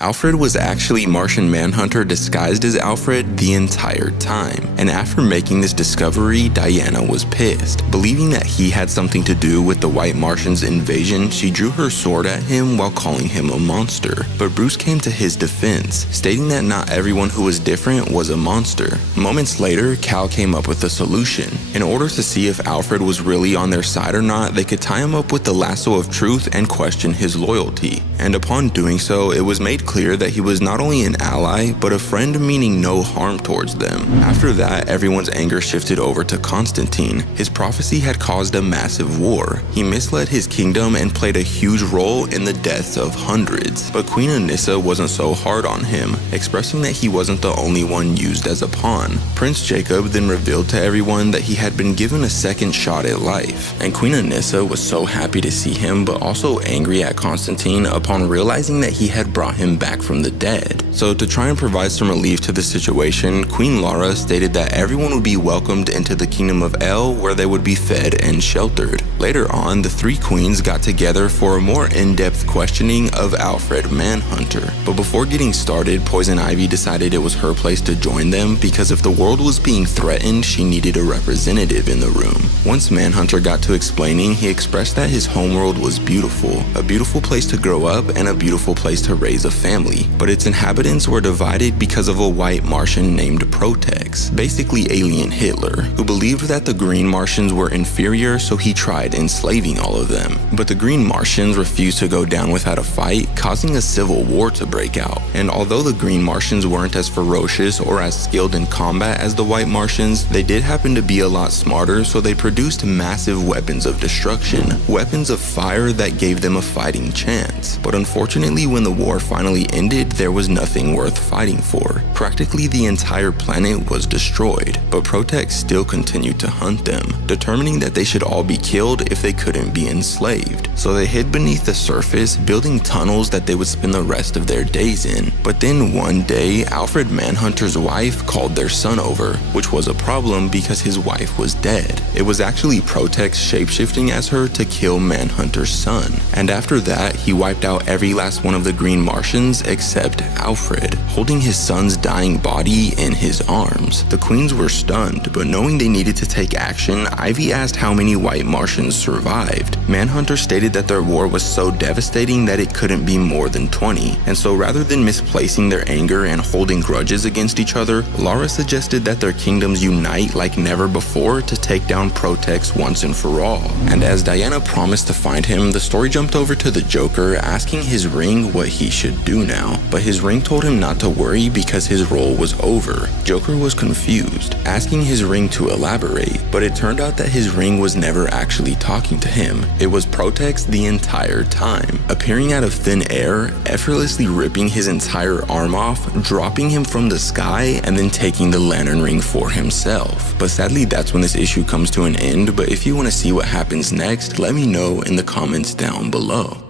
Alfred was actually Martian Manhunter disguised as Alfred the entire time, and after making this discovery, Diana was pissed. Believing that he had something to do with the White Martians' invasion, she drew her sword at him while calling him a monster. But Bruce came to his defense, stating that not everyone who was different was a monster. Moments later, Cal came up with a solution. In order to see if Alfred was really on their side or not, they could tie him up with the lasso of truth and question his loyalty. And upon doing so, it was made clear that he was not only an ally, but a friend, meaning no harm towards them. After that, everyone's anger shifted over to Constantine. His prophecy had caused a massive war. He misled his kingdom and played a huge role in the deaths of hundreds. But Queen Anissa wasn't so hard on him, expressing that he wasn't the only one used as a pawn. Prince Jacob then revealed to everyone that he had been given a second shot at life. And Queen Anissa was so happy to see him, but also angry at Constantine upon realizing that he had brought him back from the dead. So to try and provide some relief to the situation, Queen Lara stated that everyone would be welcomed into the kingdom of El, where they would be fed and sheltered. Later on, the three queens got together for a more in-depth questioning of Alfred Manhunter. But before getting started, Poison Ivy decided it was her place to join them because if the world was being threatened, she needed a representative in the room. Once Manhunter got to explaining, he expressed that his homeworld was beautiful, a beautiful place to grow up and a beautiful place to raise a family. But its inhabitants were divided because of a white Martian named Protex, basically alien Hitler, who believed that the green Martians were inferior, so he tried enslaving all of them. But the green Martians refused to go down without a fight, causing a civil war to break out. And although the green Martians weren't as ferocious or as skilled in combat as the white Martians, they did happen to be a lot smarter, so they produced massive weapons of destruction, weapons of fire that gave them a fighting chance. But unfortunately, when the war finally ended, there was nothing worth fighting for. Practically the entire planet was destroyed, but Protex still continued to hunt them, determining that they should all be killed if they couldn't be enslaved. So they hid beneath the surface, building tunnels that they would spend the rest of their days in. But then one day, Alfred Manhunter's wife called their son over, which was a problem because his wife was dead. It was actually Protex shapeshifting as her to kill Manhunter's son. And after that, he wiped out every last one of the green Martians except Alfred, holding his son's dying body in his arms. The queens were stunned, but knowing they needed to take action, Ivy asked how many white Martians survived. Manhunter stated that their war was so devastating that it couldn't be more than 20, and so rather than misplacing their anger and holding grudges against each other, Lara suggested that their kingdoms unite like never before to take down Protex once and for all. And as Diana promised to find him, the story jumped over to the Joker, asking his ring what he should do now. But his ring told him not to worry because his role was over. Joker was confused, asking his ring to elaborate, but it turned out that his ring was never actually talking to him. It was Protex the entire time, appearing out of thin air, effortlessly ripping his entire arm off, dropping him from the sky, and then taking the lantern ring for himself. But sadly, that's when this issue comes to an end. But if you want to see what happens next, let me know in the comments down below.